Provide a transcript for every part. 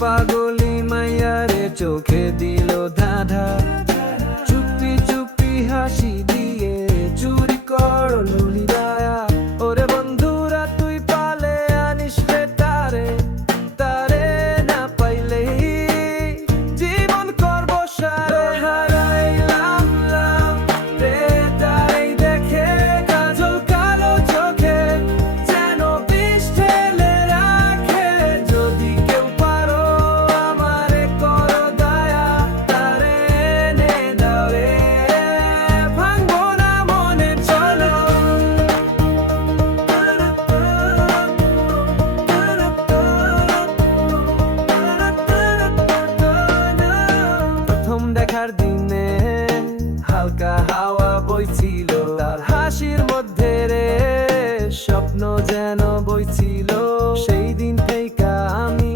পাগলি মাইয়ারে চোখে দিল ধাঁধা। হালকা হাওয়া বইছিল। তার হাসির মধ্যে রে স্বপ্ন যেন বইছিল। সেই দিন থেকে আমি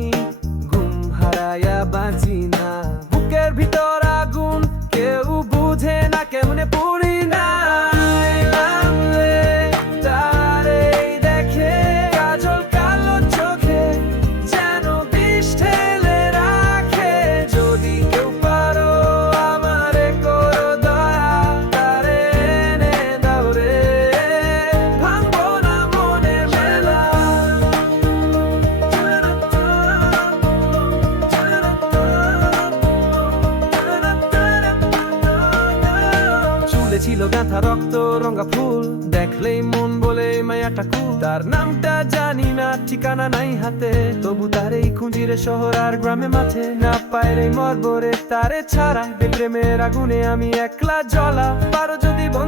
ঘুম হারায়া বাঁচি না। বুকের ভিতর আগুন কেউ বুঝে না কেমনে ছিল গাঁথা রক্ত রঙা ফুল। দেখলেই মন বলে মায়াটা কুল তার নামটা জানি না, ঠিকানা নাই হাতে। তবু তার এই খুঁজিরে শহর আর গ্রামে মাঠে না পাইরে মরবরে তারে ছাড়া। প্রেমের আগুনে আমি একলা জ্বলা। পারো যদি বন্ধু